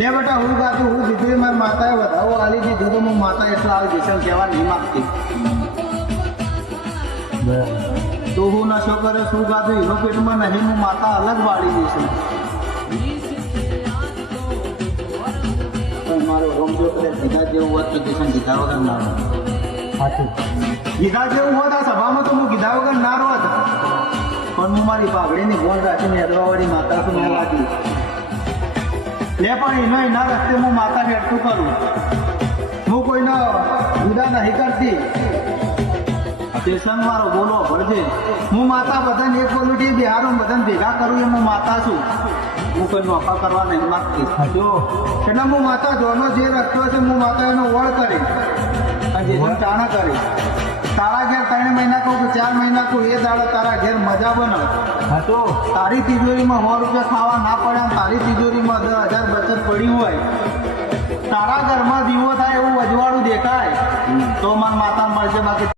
લે બેટા હું કાતું હું દીકરી મારી માતાએ વધાવો આલી દીધું તો હું માતા એટલા આવી જશે કહેવા નહીં માગતી. તો હું નશો કરે શું કાતું એનો પેટમાં નહીં હું માતા અલગ વાળી દઈશું. મારો રમજો કદાચ ગીધા જેવું હોત તો કિશન ગીધા વગર ના હોત. ગીધા જેવું હોત આ સભામાં તો હું ગીધા વગર ના હોત. પણ હું મારી પાઘડીની ગોળ રાખીને અડવાવાળી માતા તો મેં લાગી લે પણ એના રસ્તે હું માતા હેઠું કરું. હું કોઈનો જુદા નહીં કરતી. સ્ટેશન મારો બોલો ભરજે હું માતા બધાને એક બોલું બિહારો બધાને ભેગા કરું એ હું માતા છું. હું કોઈ નોખા કરવા નહીં માગતી. જો એટલે હું માતા જોનો જે રસ્તો છે હું માતા એનો વળ કરી અને જે ચાણા કરી. તારા ઘેર 3 મહિના કહું કે 4 મહિના કહું એ દાડો તારા ઘેર મજા બને. હા તો તારી તિજોરીમાં 100 રૂપિયા ખાવા ના પડે તારી તિજોરીમાં 10,000 બચત પડી હોય તારા ઘરમાં દીવો થાય એવું અજવાળું દેખાય તો મારા માતા મળશે બાકી